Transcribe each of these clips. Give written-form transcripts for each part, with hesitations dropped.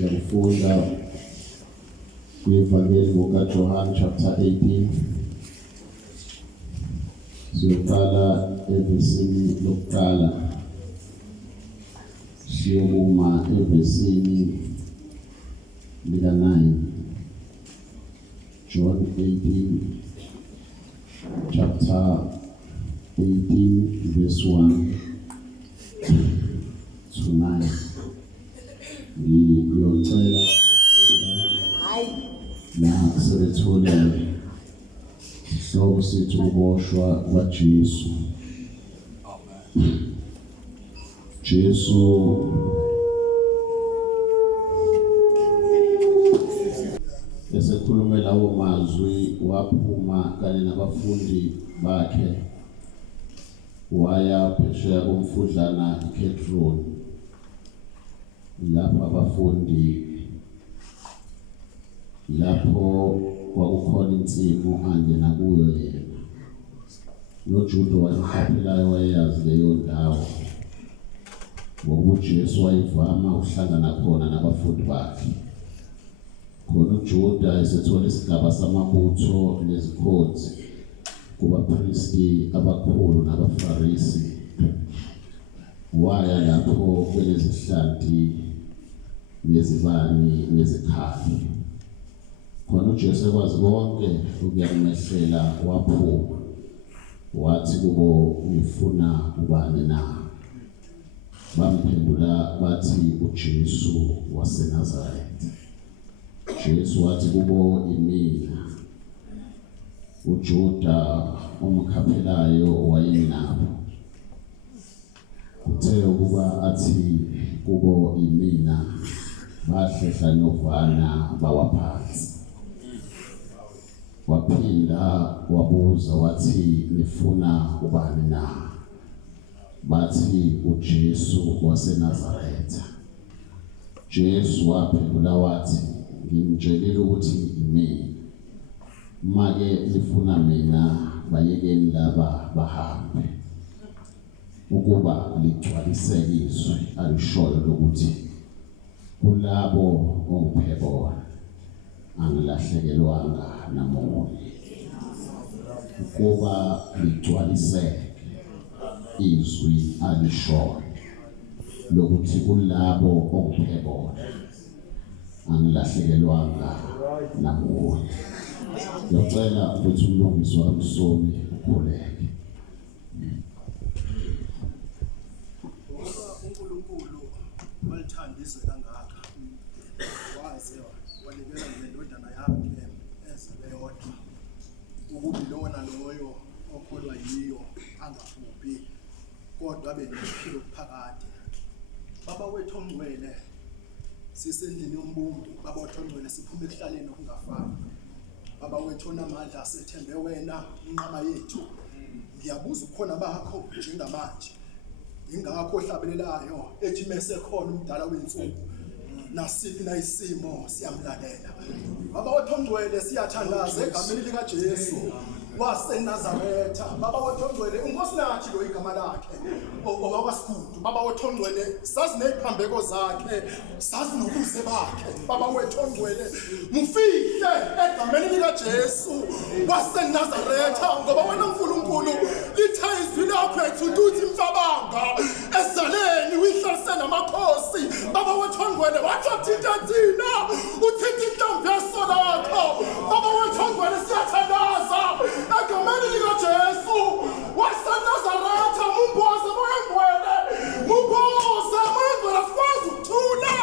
Siyafunda kwivangeli kaJohn chapter 18. Siyoqala evesini lokuqala. Siyokuma evesini lika 9. John 18 chapter 18 verse 1 to 9. Ngiyocela la sebethole sihloko sithi ukuboshwa kwaJesu. Jesu esekhulume lawo mazwi waphuma kanye nabafundi bakhe waya phesheya komfudlana iKedroni. Lapho abafundi lapho kwakukhona insimu angena kuyo yena. NoJuda wayekhaphelayo wayeyazi leyo ndawo, ngoba Jesu wayevama ukuhlangana khona nabafundi bakhe. Khona uJuda esethola isigaba samabutho nezikhonzi kubapristi abakhulu nabaFarisi, waya lapho kwelezihlanti nezibani nezikhali. Khona uJesu ekwazi konke ukuyamehlela, waphuma wathi kubo, ngifuna ubani na? Bamphendula bathi, uJesu waseNazaretha. Jesu wathi kubo, imina. uJuda omkhaphelayo wayenabo. Kuthe ukuba athi kubo imina, bahlehla novana bawaphansi. Waphinda wabuza wathi, nifuna ubani na? Bathi, uJesu waseNazaretha. Jesu waphendula wathi, ngimtshelile ukuthi imina. Make lifuna mina, bayekeni laba bahambe, ukuba ligcwaliseke izwi alishoyo lokuthi kulabo ongiphe bona angilahlekelwanga namunye. Ukuba ligcwaliseke izwi alishoyo lokuthi kulabo ongiphe bona angilahlekelwanga namunye. Ngiyacela ukuthi umlungiswa kamsomi ukhuleke. uNkulunkulu walithanda kangaka waze wanikela ngendodana yakhe ezelwe yodwa, ukuba lona loyo okholwa yiyo angabhubhi kodwa abe nephilo phakade. Baba wethu ongcwele, sisendlini yombumbi. Baba wethu ongcwele, siphuma ekuhlaleni okungafani. Baba wethu onamandla, sethembe wena inqama yethu. Ngiyabuza ukhona bakho njengamanje, ingakho ohlabelelayo ethi mesekhona umdala wensuku nasiphi na isimo siyamlalela. Baba wethu ongcwele, siyathandaza egameni likaJesu waseNazaretha. Baba wethu ongcwele, uNkosi nathi lo igama lakhe owakwasifundo. Baba wethu ongcwele, sazi neziphambeko zakhe, sazi nobuze bakhe. Baba wethu ongcwele, mufihle egameni likaJesu waseNazaretha, ngoba wena uNkulunkulu lithe izwi lakho ethu uthi mfabanga ezaleni uyihlalisene namakhosi. Baba wethu ongcwele, wathi uthinta thina, uthinta intombi yeso lakho. Baba wethu ongcwele, siyathandaza egameni likaJesu waseNazaretha. Mumboze moya ongcwele, mumboze moya ongcwele, sikwazi ukuthula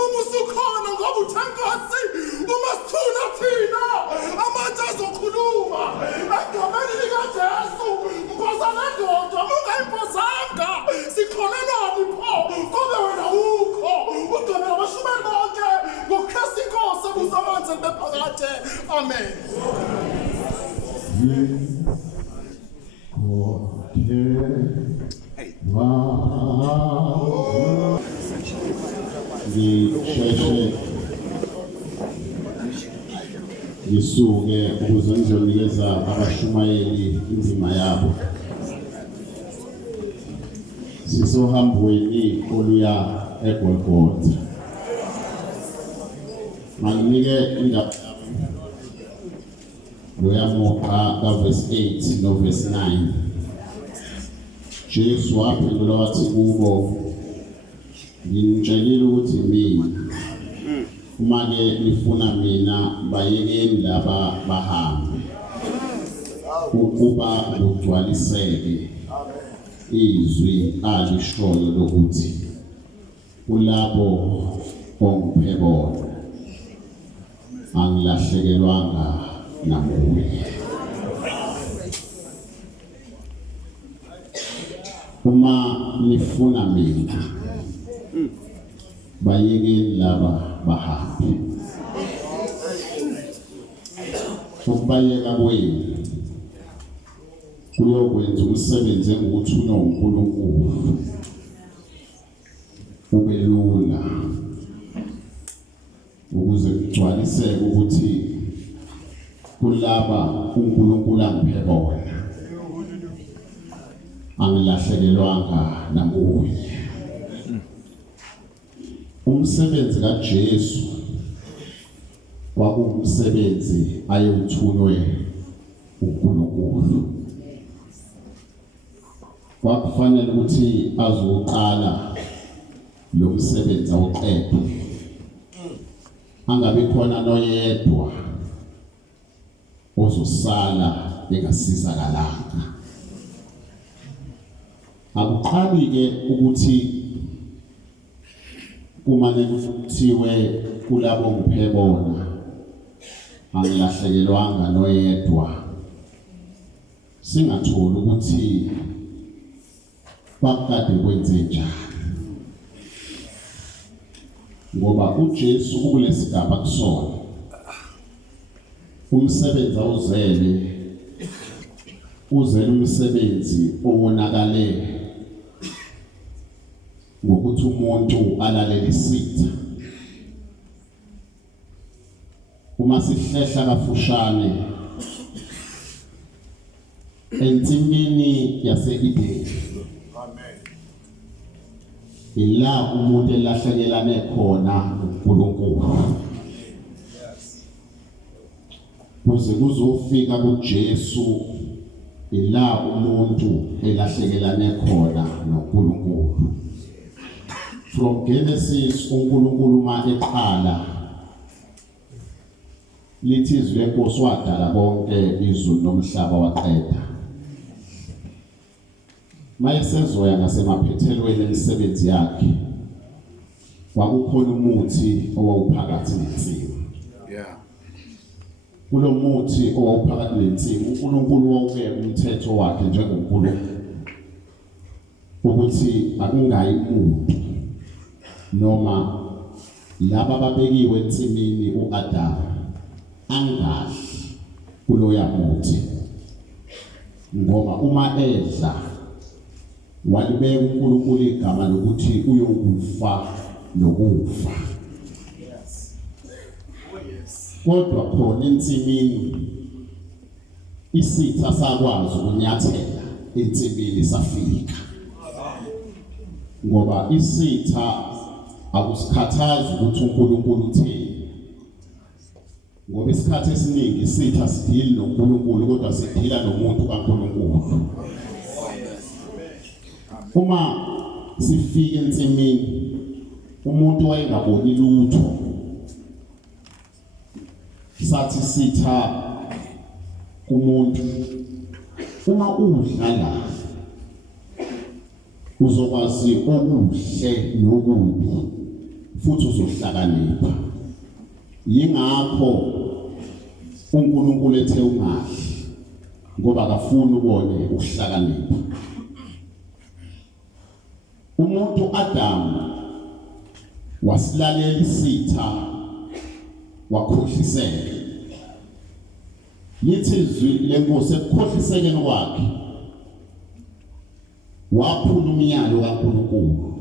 uma usukhona, ngoba uthenkosi uma sithula thina amandla azokhuluma egameni likaJesu. Mboza nendoda, mungayimbozanga sikholelani pho kube wena ukho. Ugcwele abashumeli bonke ngokukhesa inkosi ebuzamanzi bephakade. Amen. Ngisheshe ngisuke ukuze ngizonikeza abashumayeli indima yabo. Sisohambweni oluya eGolgotha. Manginike indaba loyamoqa kaverse 8 no verse 9. Jesu waphendula wathi kubo, nginitshelile ukuthi mina uma ke nifuna mina bayekeni laba bahambe ukuba kugcwaliseke izwi alishoyo lokuthi kulabo ongiphe bona angilahlekelwanga namunye. Uma nifuna mina bayekeni laba bahambe. Ukubayeka kwenu kuyokwenza umsebenzi enguthunywa uNkulunkulu ube lula, ukuze kugcwaliseke ukuthi kulaba uNkulunkulu angiphe bona angilahlekelwanga namunye. Umsebenzi kaJesu kwakuwumsebenzi ayewuthunywe uNkulunkulu. Kwakufanele ukuthi azoqala lo msebenzi awuqede, angabe khona noyedwa ozosala engasizakalanga. Akuqali ke ukuthi kumane kuthiwe kulabo ngiphe bona angilahlekelwanga noyedwa, singatholi ukuthi bakade kwenze njani, ngoba uJesu kulesigaba kusona umsebenzi awuzele umsebenzi owonakale ngokuthi umuntu alalele isitha. Uma sihlehla kafushane ensimini yase-Edeni, ila umuntu elahlekelane khona uNkulunkulu, kuze kuzofika kuJesu ila umuntu elahlekelane khona noNkulunkulu. From Genesis uNkulunkulu ma eqala lithi izwi lenkosi wadala konke izulu nomhlaba waqeda. Mayesezoya ngasemaphethelweni emisebenzi yakhe kwakukhona umuthi owawuphakathi nensimu. Kulo muthi owawuphakathi nensimu uNkulunkulu wawubeka umthetho wakhe njengoNkulunkulu ukuthi akungayi muntu noma laba babekiwe ensimini uAdam angadli kuloya muthi, ngoba uma edla walibeka uNkulunkulu igama lokuthi uyokufa nokufa. Kodwa khona ensimini isitha sakwazi ukunyathela ensimini safika, ngoba isitha akusikhathazi ukuthi uNkulunkulu uthini, ngoba isikhathi esiningi isitha sidili noNkulunkulu kodwa sidila nomuntu kaNkulunkulu. Uma sifika ensimini umuntu wayengaboni lutho, sathi sitha kumuntu, uma udla la uzokwazi okuhle nokubi futhi uzohlakanipha. Yingakho uNkulunkulu ethe ungadli, ngoba akafuni ubone ukuhlakanipha. Umuntu Adam wasilalela isitha wakhohliseka. Lithi izwi lenkosi ekukhohlisekeni kwakhe waphula umyalo kaNkulunkulu,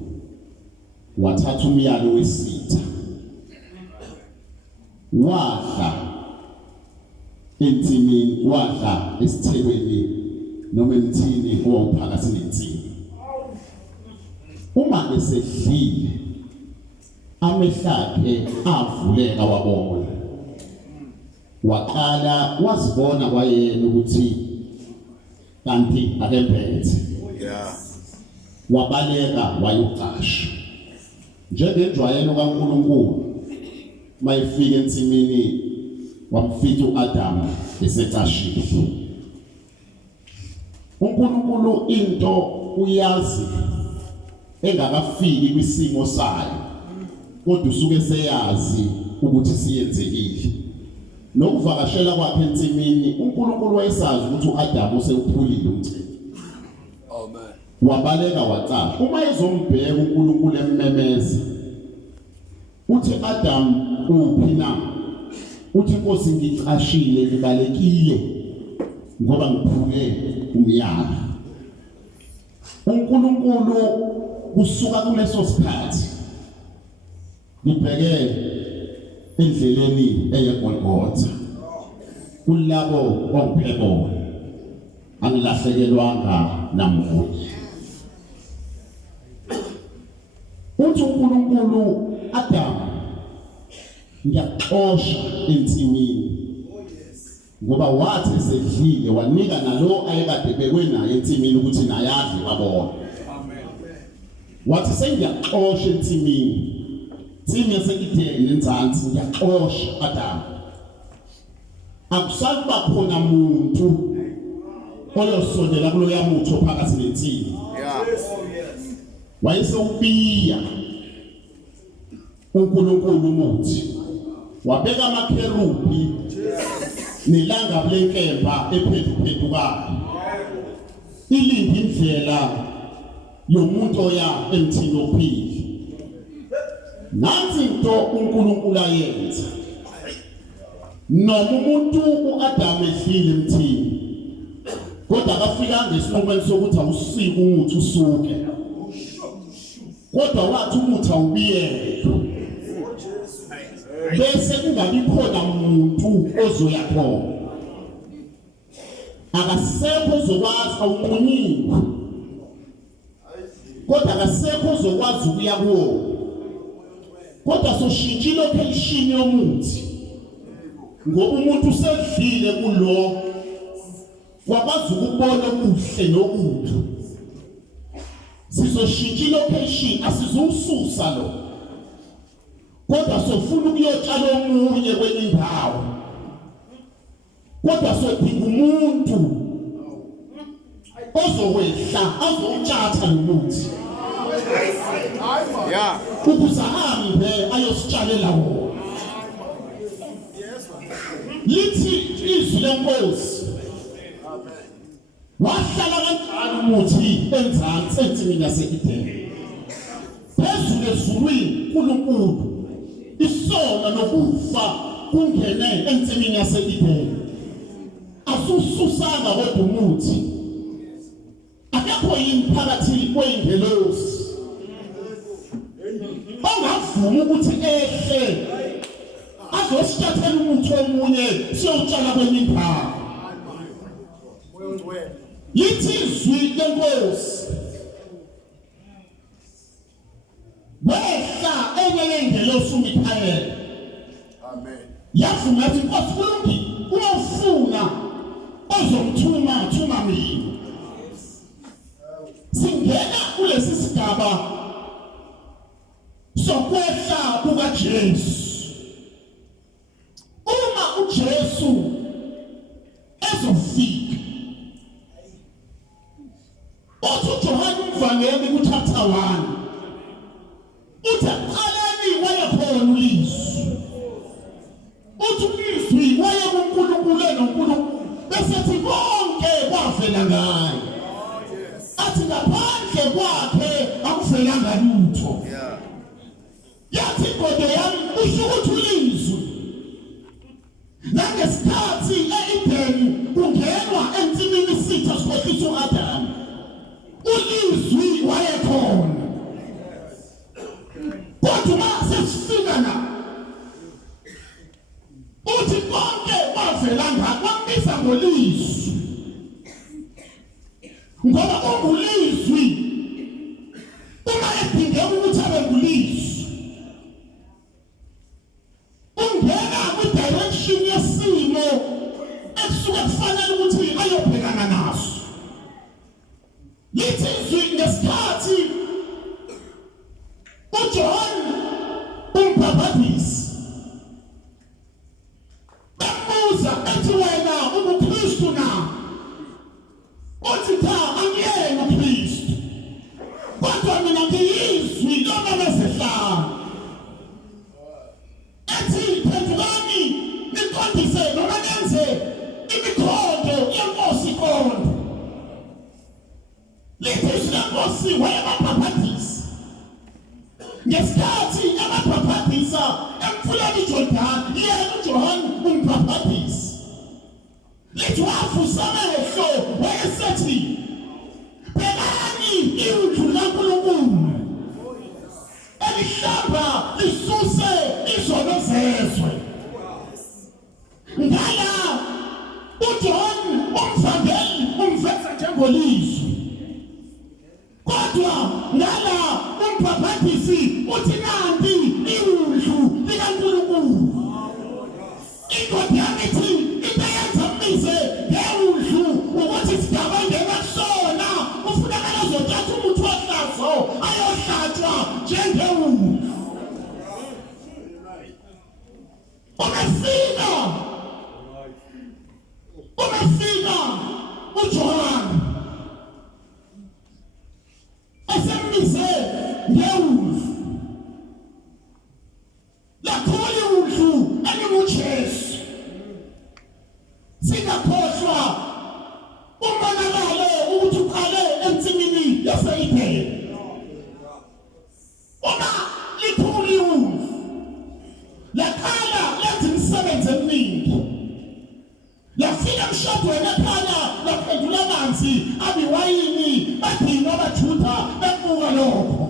wathatha umyalo wesitha wadla ensimini, wadla esithebeni noma emthini owawuphakathi nensimu. Uma esedlile amehlakhe avuleka wabona waqala wazibona kwayena ukuthi kanti akemphethe wabaleka wayuqasha njengenjwayelo kaNkulunkulu mayifika ensimini wamfica uAdam eseqashile. uNkulunkulu into uyazi engakafiki kwisimo sayo kodwa usuke seyazi ukuthi siyenzekile. Nokuvakashela kwakhe ensimini uNkulunkulu wayesazi ukuthi uAdam usewuphulile umthetho. Amen. Wabaleka waqala. Uma ezombheka uNkulunkulu emmemeza uthi Adam uphi na? Uthi Nkosi ngicashile ngibalekile ngoba ngiphule umyalo. uNkulunkulu kusuka kuleso sikhathi ngibheke endleleni eyeGolgotha kulabo ongipheko angilahlekelwanga namunye. Uthi uNkulunkulu Adam ngiyaxosha ensimini ngoba wathi esedlile wanika nalo ayekade bekwe naye ensimini ukuthi nayadle wabona. Wathi sengiyaxosha ensimini Simi yasekitheni nenzansi ngiyaxosha Adam. Akusakuba khona umuntu oyosondela kulo yamutho phakathi nensini. Wayesewubiya uNkulunkulu umuthi. Wabeka amakherubi nelanga blenkemba ephephukayo. Ilindi indlela yomuntu oya emthini ophili. Nansi into uNkulunkulu ayenza. Noma umuntu uAdam edlile emthini kodwa akafika ngesinqumweni sokuthi awusike umuthi usuke. Kodwa wathi umuthi awubiyeke. Bese kungabi khona umuntu ozoya khona. Akasekho ozokwazi awumunyiwe. Kodwa akasekho ozokwazi ukuya kuwo. Kodwa soshintsha location yomuthi. Ngoba umuntu usedlile kulo wakwazi ukubona okuhle nokubi. Sizoshintsha location asizususa lo. Kodwa sofuna ukuyotshala omunye kwenye indawo. Kodwa sodinga umuntu ozokwehla azowutshatha lo muthi. Ukuze ahambe ayositshalela wona. Lithi izwi leNkosi. Wahlala kanjalo umuthi enzansi ensimini yaseEdeni. Phezulu ezulwini uNkulunkulu isono nokufa kungene ensimini yaseEdeni. Asususanga kodwa umuthi. Akekho yini phakathi kweyingelosi bangavuma ukuthi ehle azosithathela umuthi omunye siyowutshala kwenye indawo. Lithi izwi leNkosi. Wehla enye yengelosi uMikhayeli. Amen. Yavuma yathi Nkosi kulungile uyafuna ozomthuma mina. Singena kulesi sigaba sokwehla kukaJesu. Uma uJesu ezofika uthi uJohane umvangeli kuchapter 1 uthi aqaleni wayekhona ulizwi. Uthi ulizwi waye kuNkulunkulu noNkulunkulu besethi konke kwavela ngaye. Athi ngaphandle kwakhe akuvelanga lutho. Yathi ingodo yami usho ukuthi ulizwi. Nangesikhathi eEdeni kungenwa ensimini isitha sikhohlisa uAdam. Ulizwi wayekhona. Kodwa mase sifika na uthi konke kwavela ngakwambisa ngolizwi. Ngoba ungulizwi uma edinge ukuthi abe ngulizwi situation yesimo ekusuke kufanele ukuthi ayobhekana naso. Lithi izwi ngesikhathi uJohn umbhaphathisi bambuza ethi wena ubuKristu na? Uthi cha angiyena uKristu. Kodwa mina ngiyizwi lomamezehlala. Ethi phendulani niqondise noma nenze imikhondo yenkosi iqonde. Lithi izwi lenkosi wayebabhaphathisa. Ngesikhathi ababhaphathisa emfuleni iJordani, yena uJohn umbhaphathisi. Lithi wavusa amehlo wayesethi, bhekani iwundlu laNkulunkulu elihlamba lisuse izono zezwe. Ngala uJohn umvangeli umveza njengolizwi. Kodwa ngala umbhaphathisi uthi nanti iwundlu likaNkulunkulu. Inkosi yakithi itayenzamise ngewundlu ukuthi sigaba ngena kusona ufunakala zothatha umuntu wahlazo ayohlatshwa njengewundlu. Umefika uJohn esemise ngewundlu. Lakhona iwundlu elinguJesu. Singakhohlwa umonakalo ukuthi uqale ensimini yase-Edeni. Uma liphula iwundlu laqala lenza imisebenzi eminingi. Lafika emshadweni ekhaya laphendula amanzi abiwayini badinwa abaJuda bebuka lokho.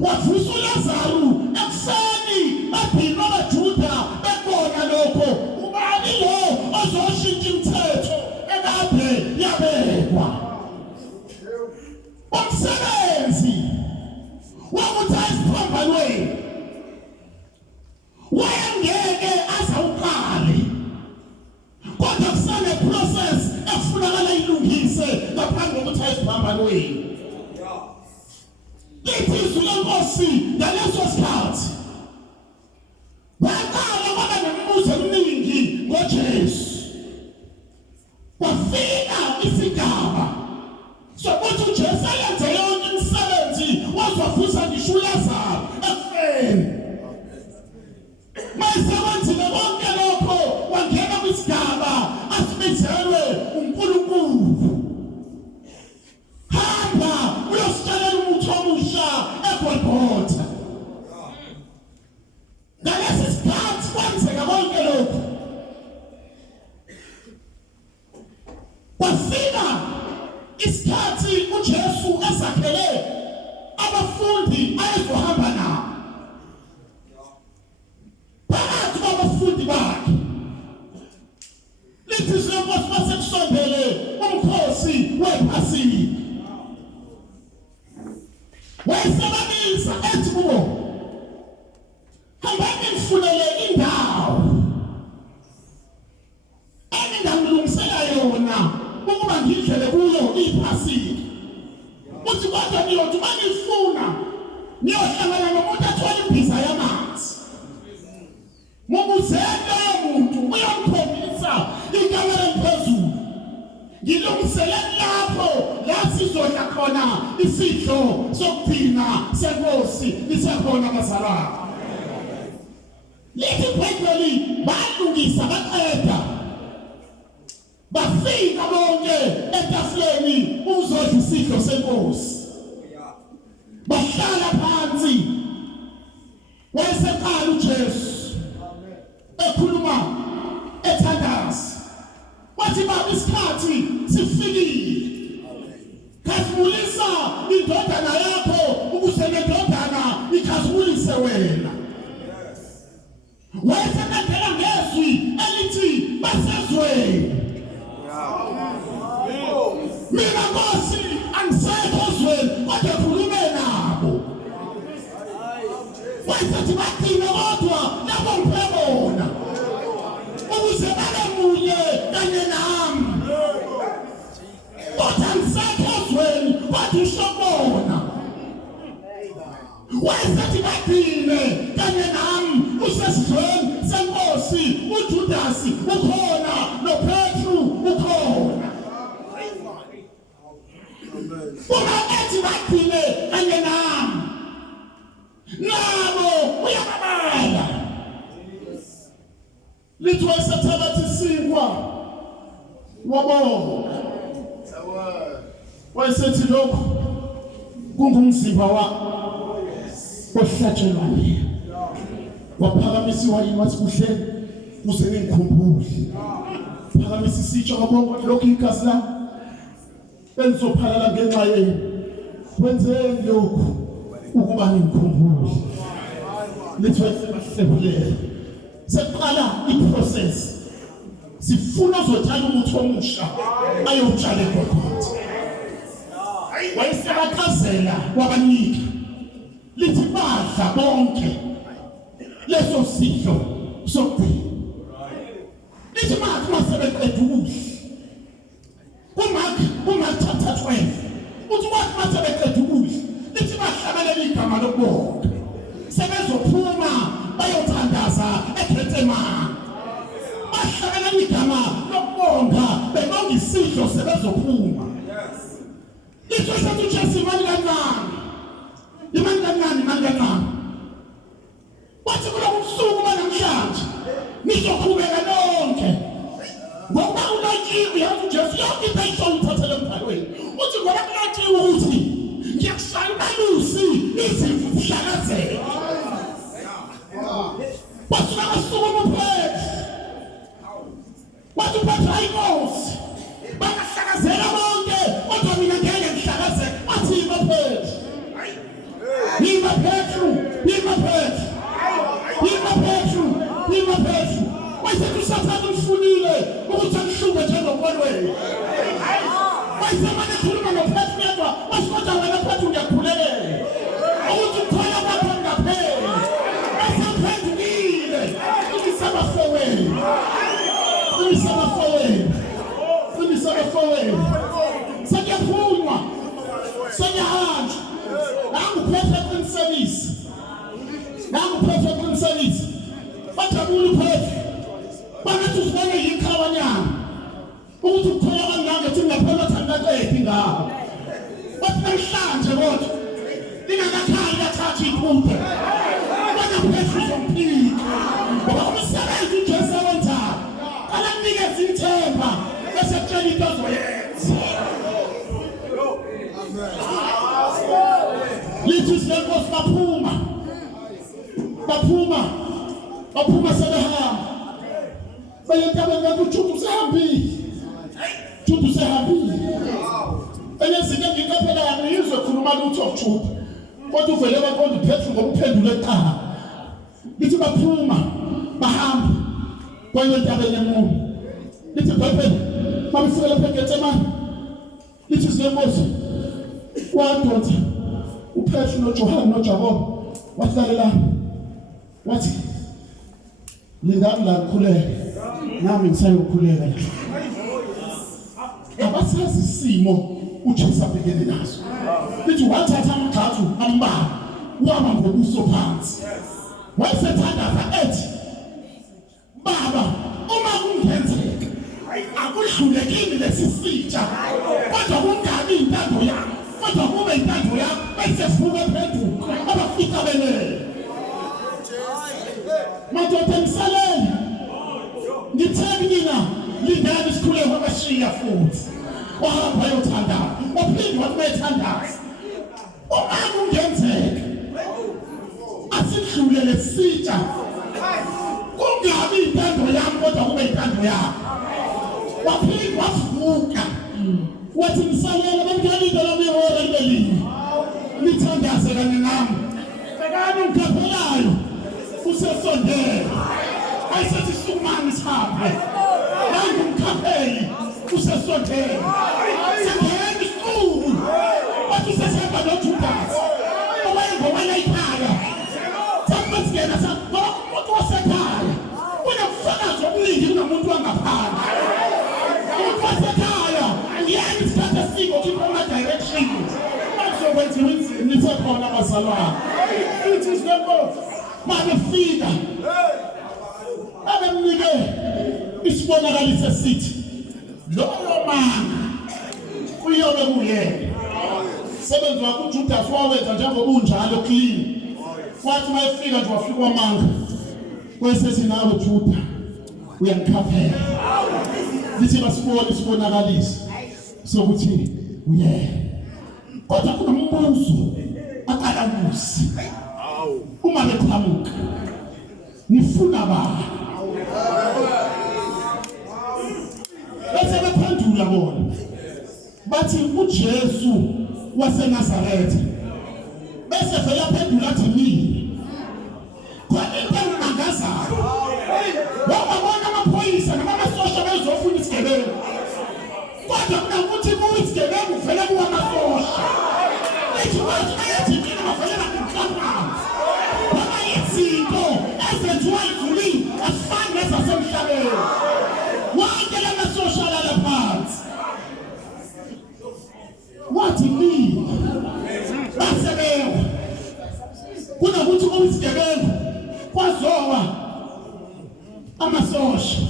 Wavusa uLazaro ekuseni badinwa abaJuda bebona lokho. Ubani lo ozoshintsha imithetho ekade yabekwa? Umsebenzi wokuthi ayisiphambanweni wayengeke azawuqale. Kodwa kusane process efunakala ilungise ngaphambi kokuthi ayisiphambanweni. Lithi izwi lenkosi ngaleso sikhathi baqala baba nemibuzo eminingi ngoJesu. Kwafika isigaba sokuthi uJesu ayenze yonke imisebenzi wazovusa ngisho uLazaro ekufeni. Mayisekwenzile konke lokho wangena kwisigaba asibizelwe uNkulunkulu. Hamba uyositshalela umuthi omusha eGolgotha. Ngalesi sikhathi kwenzeka konke lokho. Kwafika isikhathi uJesu esakhele abafundi ayezohamba nabo. Phakathi kwabafundi bakhe lithi izwi lenkosi masekusondele umkhosi wePhasika. Wayesebanisa ethi kubo, hambani nifunele indawo engingangilungisela yona ukuba ngidlele kuyo iPhasika. Uthi kodwa niyothi uma nifuna niyohlangana nomuntu athola imbiza yamanzi. Mumuzele umuntu uyomphombisa ikamela eliphezulu. Ngilungiseleni lapho la sizodla khona isidlo sokugcina senkosi lisekhona bazalwane. Lithi phezulu balungisa baqeda. Bafika bonke etafuleni uzodla isidlo senkosi. Bahlala phansi. Wayeseqala uJesu ekhuluma ethandaza. Wathi baba isikhathi sifikile. Khazimulisa indodana yakho ukuze lendodana ikhazimulise wena. Wayesekandela ngezwi elithi basezweni. Mina Nkosi angisekho ezweni kodwa khulume nabo. wayesethi bathina kodwa lapho ngiphebona ukuze babe munye kanye nami kodwa ngisakhezweni bathi ushobona wayesethi bathine kanye nami usesizweni senkosi uJudasi ukhona noPetru ukhona uma ethi bathine kanye nami nabo uyababala lithi wayesethabathi sinkwa wabonga wayesethi lokhu kungumzimba wakho ohlatshelwa mina waphakamisa iwayini wathi kuhle kuze ngikhumbule phakamisa isitsha wabonga lokhu igazi lami benzophalala ngenxa yenu wenzeni lokhu ukuba ngikhumbule lithi wayesebahlebulele seqala iprocess sifuna uzotshala umuthi omusha ayowutshala eGolgotha wayesebaqazela wabanika lithi badla bonke leso sidlo sokugcina lithi masebeqeda ukudla uMark chapter 12 uthi wathi masebeqeda ukudla lithi bahlabelela igama lokubonga sebezophuma bayothandaza eGetsemane bahlabelela igama lokubonga bebonga isidlo sebezophuma lithi wasethi uJesu imali kancane wathi kulo usuku namhlanje nizoqhubeka lonke ngoba ulotshiwe yazi uJesu yonke into ayisongithathele emphakweni uthi ngoba kulotshiwe ukuthi ngiyakushayinalusi izimvu zihlakazeke basuka basukuma uPetru wathi uPetru ayinkosi bangahlakazeka bonke kodwa mina ngeke ngihlakazeke wathi Yima Petru wayesethi uSathane ufunile ukuthi akuhlube njengokolweni wayesemane ekhuluma noPetru yedwa wasikoda wena Petru ngiyakhulekela ukuthi ukhoya kwakho ngapheli wasaphendukile unisabafowenu sekuyaphunywa sekuyahanjwa nanguPetru eqinisekisa bajabule uPetru bangathi usibone yikhawanyana ukuthi ukhoya kangaka ethi ngaphela thandaqedi ngawo bathi namhlanje kodwa lingakakhali kathatha iphupho bana Petru uzomphika ngoba umsebenzi uJesu awenzayo akanikeza ithemba bese kutshela into azoyenza lithi izinkosi baphuma sebehamba bayentabeni kanti uJuda usehambile enezinto engikaphelayo yizwe khuluma lutho uJuda kodwa uvele baqonda uPetru ngoba uphendule eqala lithi baphuma bahamba kwentabeni enkulu lithi phela babefika lapha eGetsemane lithi izinkosi wadonsa uPetru noJohane noJakobo wahlalela wathi lindani la khuleka nami ngisayokhuleka la abasazi isimo uJesu abhekene naso lithi wathatha amagxathu ambala waba ngobuso phansi wayesethandaza ethi baba uma kungenzeka akudlule kimi lesisitsha kodwa kungabi intando yami kodwa kube intando yakho bese sivuke phenduka abafika belele madoda ngisalele ngitheni mina lindani sikhule kwabashiya futhi wahamba yothandana waphinde wathi bayithandaza uma kungenzeka asidlule lesitsha kungabi intando yami kodwa kube intando yakho waphinde wavuka wathi ngisalele bamkalinde lami ihora libelinye nithandaze kanye nami bekani ngikhaphelayo usesondele ayisethi sukumani sihambe nangumkhapheli usesondele singena isikhulu wathi usesehamba noJudasi owayengowana ikhaya bazalwane. It is the God. Mabefika abemnike isibonakaliso esithi loyo manga kuyobe kuyena. Sebenzi wakho uJudas wawenza njengoba unjalo clean. Wathi mayefika nje wafika kwamanga. Kwesesi nawe Juda uyangikhaphela. Lithi basibone isibonakaliso sokuthi uyena. Kodwa kunombuzo aqala ukusi. Uma beqhamuka nifuna ba bese bephendula bona bathi uJesu waseNazaretha. Bese vele aphendula athi mina kodwa into engazayo wabona amaphoyisa namasosha bezofuna isigebengu kodwa kunokuthi kuwisigebengu vele kuwamasosha ethi wathi ayathi mina bavele bakuhlapha baba izinto ezenziwa yivuli asifani nezasemhlabeni wonke lamasosha lala phansi wathi mina basebewa kunokuthi kuwisigebengu kwazowa amasosha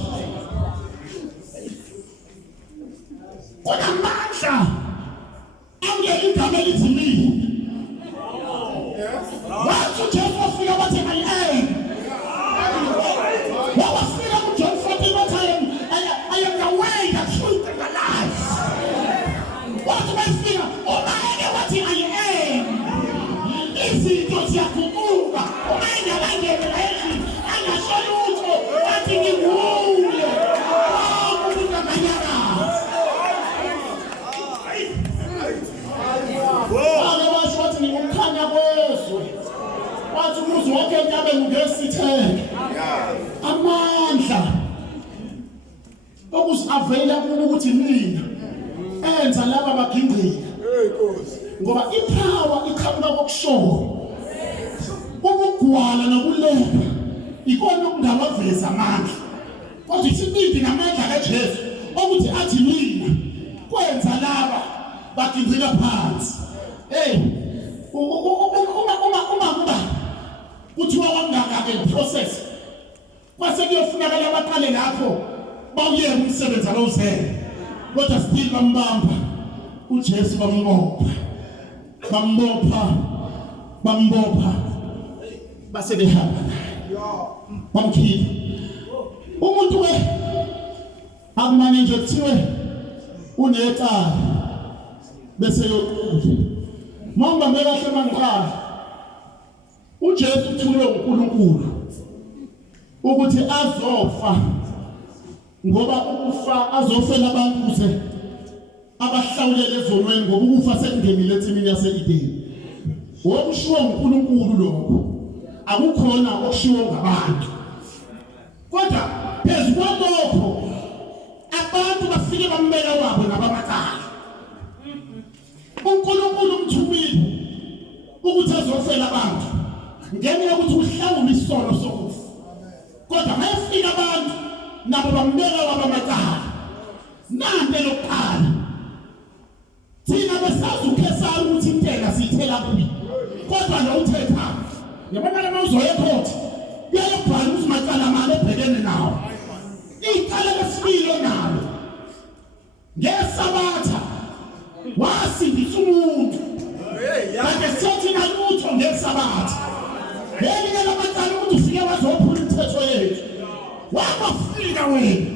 kunamandla angeke igama elithi mina wathi uJesu wafika wathi wafika kuJohn 14 wathi I am the way, the truth and the life. Wathi wafika umayeke wathi I am izinto ziyaguquka umayeke abangene endlini angasho lutho wathi ngikuye umuntu amanyakazi. Washo wathi ngikukhanya kwezwe wathi umuzi wonke entabeni ngesitheke amandla okuzivela kulo ukuthi mina enza laba bagingqika ngoba ipower iqhamuka kokushola ukugwala nokulepha ikona okungawaveza amandla kodwa isibindi namandla kaJesu ukuthi athi mina kwenza laba bagingqika phansi. Uma kuthiwa wangaka-ke process kwase kuyofunakala abaqale lapho bawuyeke umsebenzi abawuzele kodwa still bambamba uJesu bambopha base behamba naye bamkhipha umuntu akumane nje kuthiwe unecala bese yoqula mamba mekahle mangiqala uJesu uthulwe uNkulunkulu ukuthi azofa ngoba ukufa azofela abantu kuze abahlawulele ezonweni ngoba ukufa sekungenile etsimini yaseEdeni. Wokushiwo uNkulunkulu lokho akukhona okushiwo ngabantu kodwa phezu kwalokho abantu bafike bambeka wabo nabamacala. uNkulunkulu umthumile ukuthi azofela abantu ngenxa yokuthi uhlawula isono sokufa kodwa mayefika abantu nabo bambeka wabamacala. Nambe lokuqala thina besazi ukhesala ukuthi intela siyithela kubi kodwa lo uthetha yabona lama uzoya ecourt uyayibhala ukuthi macala mali ebhekene nawo icala lesibili nalo ngesabatha wasindisa umuntu kade sithi nalutho ngesabatha elinye lamacala ukuthi ufike wazophula imithetho yethu wabafika wena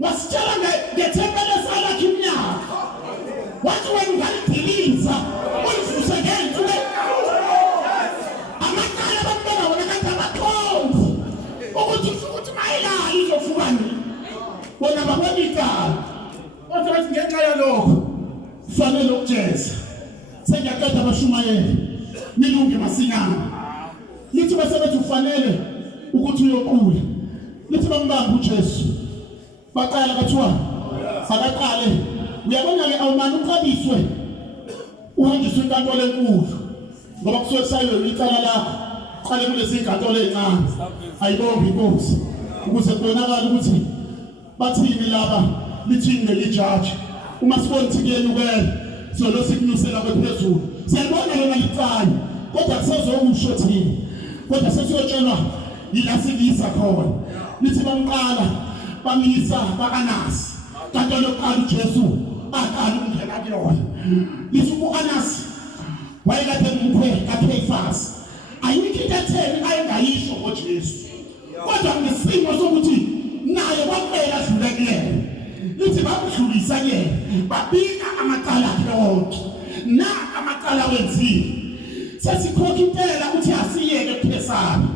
wasitshela ngethempele salakhe iminyaka wathi wena ungalidiliza ulivuse ngentulo amacala bambeka wona kade abakhonzi ukuthi mayelala izofukani bona babona icala kodwa bathi ngenxa yalokho kufanele ukujeza sengiyaqeda abashumayeli nilunge masinyana lithi basebenza kufanele ukuthi uyoqula lithi bambamba uJesu baqala bathiwa akaqale uyabona ke awumani uqabiswe uhanjiswe enkantolo enkulu ngoba kusuke sayilo icala lakho qale kulezi inkantolo ezincane ayibonge inkosi ukuze kubonakala ukuthi bathini laba lithini lelijaji uma sibona ukuthi kuyenukela solo sikunyusela kwephezulu siyabona lona licala kodwa kusezokusho thina kodwa sesiyotshelwa yilasilisa khona lithi bamqala bamisa bakaNasi kanti lokuqala uJesu aqala ukungena kuyona lithi uAnasi wayekade ngumkhwe kaKhefasi ayikho into etheni ayengayisho ngoJesu kodwa ngesimo sokuthi naye waphela adlule kuyena lithi bamdlulisa yena babika amacala akhe wonke na amacala wenzile sesikhokha intela uthi asiyeke kuphesana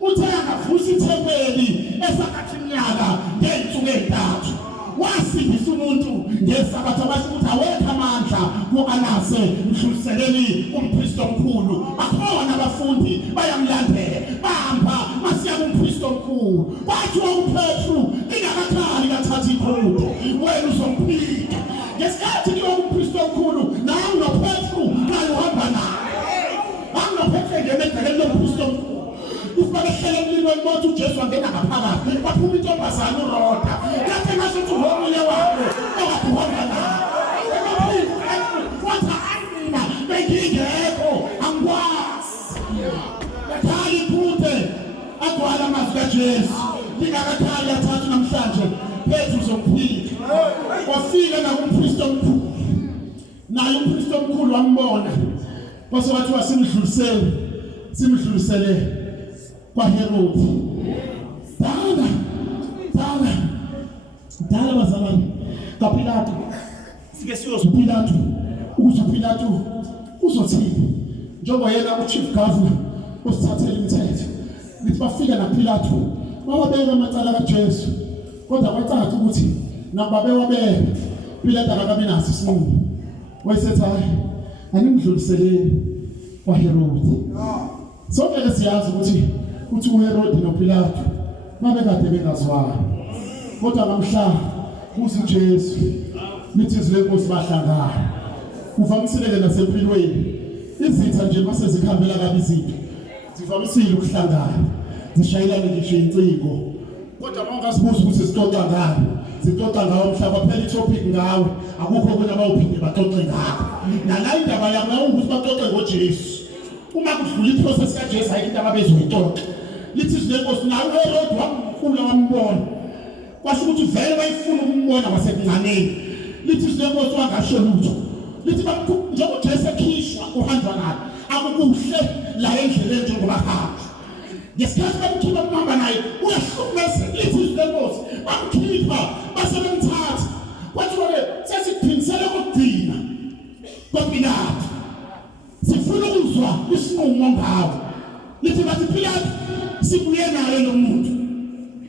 uthe angavusa ithempeli esakhathi iminyaka ngeensuku ezintathu wasindisa umuntu ngesabatha basho ukuthi awekho amandla kuAnase mhluliseleni umpristi omkhulu bakhona abafundi bayamlandela bahamba masiya kumpristi omkhulu bathiwa uPetru ingakakhali kathatha ikhulu wena uzomphika ngesikhathi kiwa kumpristi omkhulu nawe noPetru naye uhamba naye angaphethe ngemegcekeni lompristi omkhulu Ufabehlela emlilweni mothi uJesu wangena ngaphakathi baphuma intombazana uRoda yathi ngasho ukuthi ngomunye wabo owakuhamba naye wathi ayina bengingekho angikwazi bathali iphuthe agwala amazwi kaJesu lingakakhali athathu namhlanje phethu uzomphika wafika nakumpristi omkhulu naye umpristi omkhulu wambona base wathi simdlulisele kwa Herodi dala bazalwane kaPilato sike siyozuPilato ukuzuPilato uzothini njengoba yena uchief governor usithathele imithetho lithi bafika naPilato bawabeka amacala kaJesu kodwa kwacaca ukuthi nababewabeka Pilato akakabi naso isinqumo wayesethi hayi animdluliseleni kwa Herodi sonke siyazi ukuthi uHerodi noPilato babekade bengazwani kodwa namhla kuthi uJesu lithi izwi lenkosi bahlangana uvamisile nasempilweni izitha nje mase zikhambela kabi izinto zivamisile ukuhlangana zishayelana ngisho incingo kodwa mawungasibuza ukuthi sixoxa ngani sixoxa ngawo umhlaba phela itopic ngawe akukho okunye abawuphinde baxoxe ngakho nala indaba yabo ukuthi baxoxe ngoJesu uma kudlula iprocess kaJesu ayikho into ababezoyixoxa lithi izwi lenkosi nawe uHerodi wamkhulu wambona kwasho ukuthi vele bayifuna ukumbona kwasekuncaneni lithi izwi lenkosi wangasho lutho lithi njengoba uJesu ekhishwa uhanjwa naye akukuhle la endleleni njengoba hamba ngesikhathi bamkhipha ukuhamba naye uyahlukumeza lithi izwi lenkosi bamkhipha basebemthatha kwathi-ke sesiphindisele ukugcina kwaPilato sifuna ukuzwa isinqumo ngawo lithi bathi Pilato sibuye naye lo muntu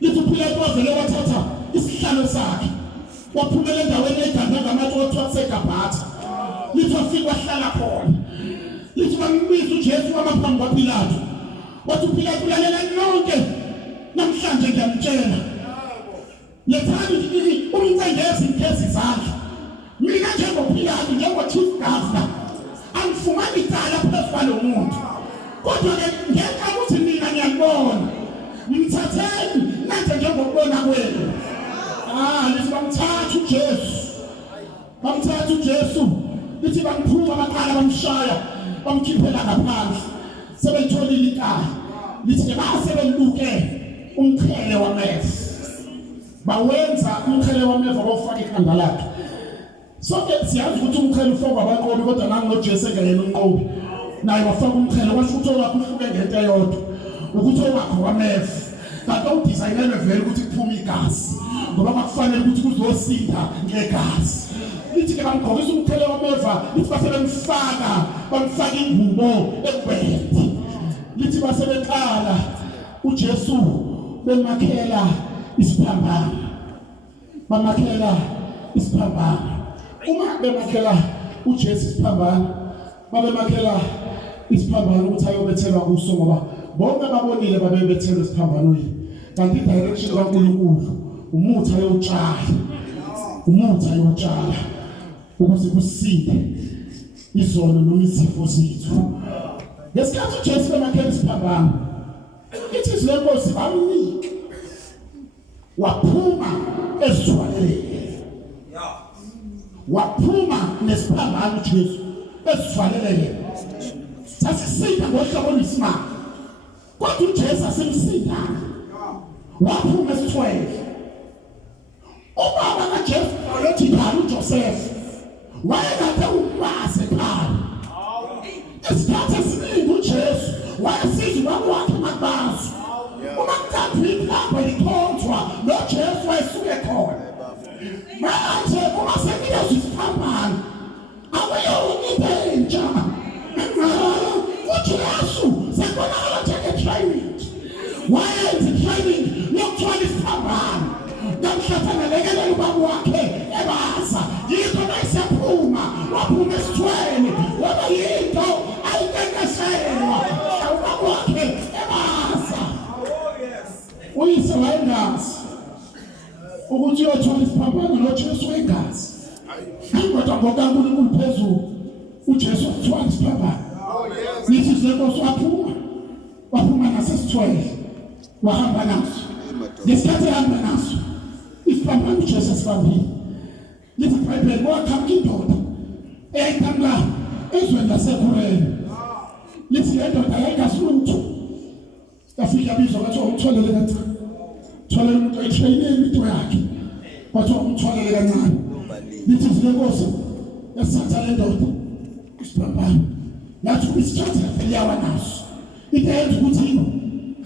lithi uPilato wavele wathatha isihlalo sakhe waphumela endaweni egandwa ngamatshe othiwa kuseGabatha lithi wafika wahlala khona lithi bambiza uJesu wamaphambi kwaPilato wathi uPilato lalela lonke namhlanje ngiyamtshela lethani umncengezi ngezi izandla mina njengoPilato njengo-chief governor angifumani icala phezu kwalo muntu kodwa-ke ngenxa ukuthi mina ngiyambona mthatheni nanze njengokubona kwenu lithi bamthatha uJesu lithi bamphuma baqala bamshaya bamkhiphela ngaphandle sebeyitholile ikala lithi basebelibuke umqhele wameva bawenza umqhele wameva bawufaka ikhanda lakhe sonke siyazi ukuthi umqhele ufakwa abanqobi kodwa nangoJesu engeyena umnqobi naye wafaka umqhele washo ukuthi owakho uhluke ngento eyodwa ukuthi owakho wameva kanti udizayinelwe vele ukuthi kuphume igazi ngoba bakufanele ukuthi kuzosinda ngegazi lithi ke bamgqokisa umqhele wameva lithi bamfaka ingubo ekubende lithi basebeqala uJesu bemakhela isiphambano uma bemakhela uJesu isiphambano babemakhela isiphambano ukuthi ayobethelwa kuso ngoba bonke babonile babebethelwa isiphambanweni kanti direction kaNkulunkulu umuthi ayotshala ukuze kusinde izono noma izifo zethu ngesikhathi uJesu bemakhela isiphambano ithi izwi lenkosi bamnika waphuma ezithwaleleni waphuma nesiphambano uJesu esithwaleleni sasisinda ngohlobo lwesimanga kodwa uJesu asemsinda waphuma esithwele ubaba kaJesu lothi phela uJoseph wayekade umbase phela esikhathi esiningi uJesu wayesiza wakhe mabazo uma kuthathwa ihlamba likhonjwa noJesu wayesuke khona manje uma senikezwa isiphambano awuyona into entsha uJesu sekubonakala njenge-training wayenza i-training yokuthwala isiphambano namhlathanelekelela ubaba wakhe ebasa yikho nayisephuma waphuma esithweni waba yinto ayintengeselwa ubaba wakhe ebasa uyise wayengazi ukuthi uyothwala isiphambano noJesu wengazi kodwa ngokaNkulunkulu phezulu uJesu wathwala isiphambano nithi zenkosi waphuma nasesithwele wahamba naso ngesikhathi ehamba naso isiphambano uJesu asibambile lithi iBhayibheli wakhamba indoda eyayiqhamuka ezweni laseKureni lithi le ndoda yayingazi lutho yafika yabizwa kwathiwa umthwalele kancane thwalela umuntu oyitrayinele into yakhe kwathiwa umthwalele kancane lithi zenkosi yasithatha le ndoda isiphambano yathi isithatha yawa naso into eyenza ukuthi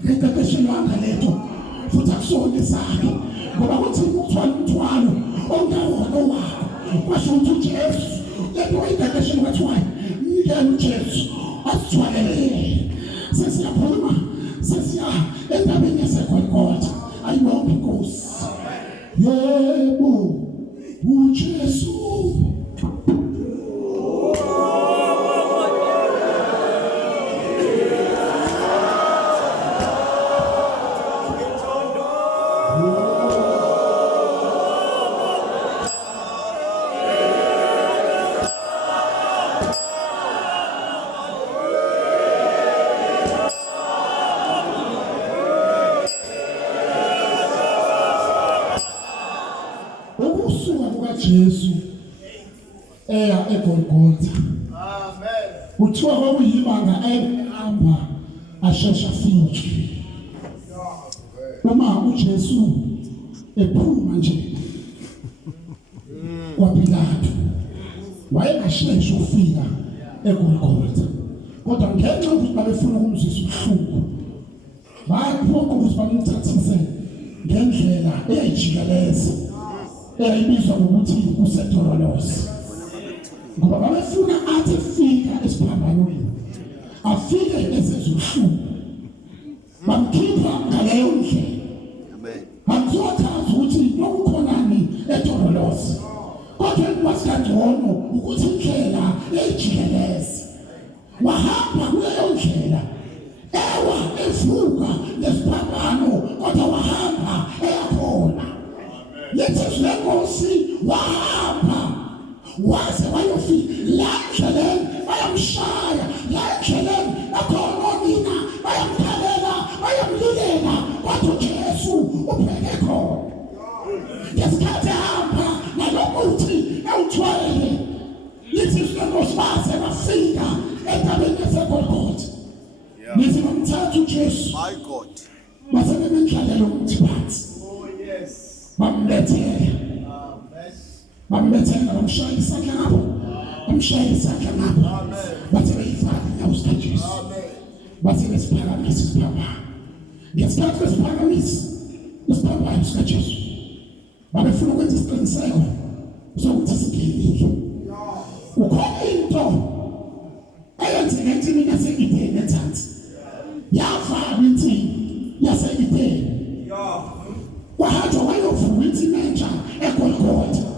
ngeqeqeshelwanga lento futhi akusona sakhe ngoba kuthi ukuthwala umthwalo ongawona wakho kwasho ukuthi uJesu lento wayiqeqeshelwa kwathiwa nikela uJesu asithwalele sesiyaphuma sesiya endabeni yaseGolgotha ayibonke inkosi yebo uJesu Jesu eya eGolgotha amen uthiwa kwakuyibanga ehamba ashesha fike uma uJesu ephuma nje kwaPilato wayengasheshe ufika eGolgotha kodwa ngenxa yokuthi babefuna ukumzisa ubuhlungu bayaphoqa ukuthi bamthathise ngendlela eyayijikeleza eyibizwa ngokuthi uSethorolos ngoba babefuna athi fika esiphambanweni afike esezuhlu bamkhipha ngaleyo ndlela amen bamzochaza ukuthi nokukhonani eTorolos kodwa kwasikangcono ukuthi indlela ejikeleza wahamba kuleyo ndlela ewa evuka lesiphambano kodwa wahamba eyakhona lethi lenkosi wahamba waze wayofika la endleleni bayamshaya la endleleni akhona nina bayamkhalela bayamlilela kodwa uJesu ubheke khona ngesikhathi ehamba nalokuthi ewuthwele lithi lenkosi baze bafika endabeni yaseGolgotha lithi bamthatha uJesu my God baze bemendlalelo ukuthi bathi bambethela bamshaya isandla ngapho bamshaya isandla ngapho bathi beyifaka inyawo zikaJesu bathi besiphakamisa isiphambano ngesikhathi besiphakamisa isiphambano sikaJesu babefuna ukwenza isiqiniseko sokuthi singenile ukhona into eyenzeka entini yaseGibheni ethatha yavala intini yaseGibheni wahanjwa wayovuka intini entsha eGolgotha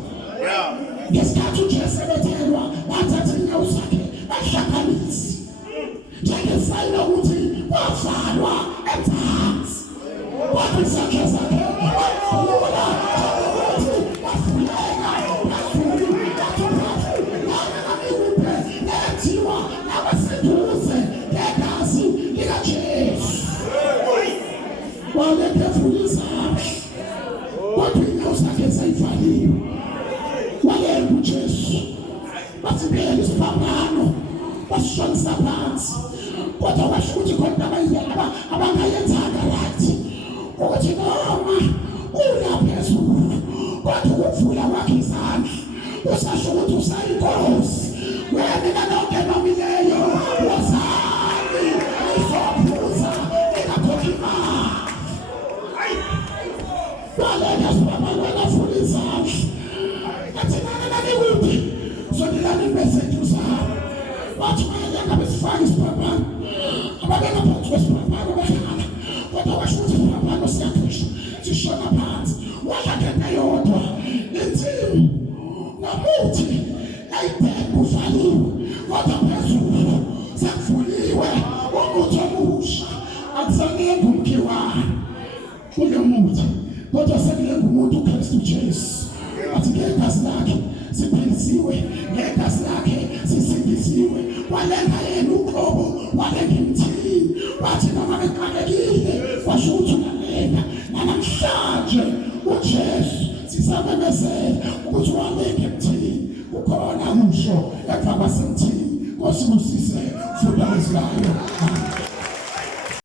ngesikhathi uJesu ebethelwa wathatha inyawo zakhe bahlanganisa njengesayini ukuthi wavalwa ephansi wathi izandla zakhe wavula wavuleka ethiwa nabaseduze ngegazi likaJesu walephefulisa kodwa inyawo zakhe zayivaliwe wayenza uJesu bathi phela isiphambano basishonisa phansi kodwa washo ukuthi khona abangayenzanga right ukuthi noma uyaphezulu kodwa ukuvula kwakhe izandla usasho ukuthi usayinkosi wena nonke nomileyo wazali izophuza engakhokhi imali walena sibamanga nafuna izandla kathina nakikude sondelana imessage usahamba wathi mayelanga besifaka isibhabhane ababeka phansi kwesibhabhane bahlala kodwa washo ukuthi isibhabhane siyakhishwa sishona phansi wadla yodwa insimu namuthi ayibheke uvaliwe kodwa phezulu sekuvuliwe umuthi omusha akusalenga umkhiwane kulo muthi kodwa sekulenga umuntu uKristu Jesu athi ngegazi lakhe siphilisiwe ngegazi lakhe sisindisiwe walenga yena uqobo walenga imthini wathi noma beqalekile washo ukuthi unalenga namhlanje uJesu sisamemezela ukuthi walenga emthini kukhona umusho emva kwasemthini Nkosi kusise futhi ayizilayo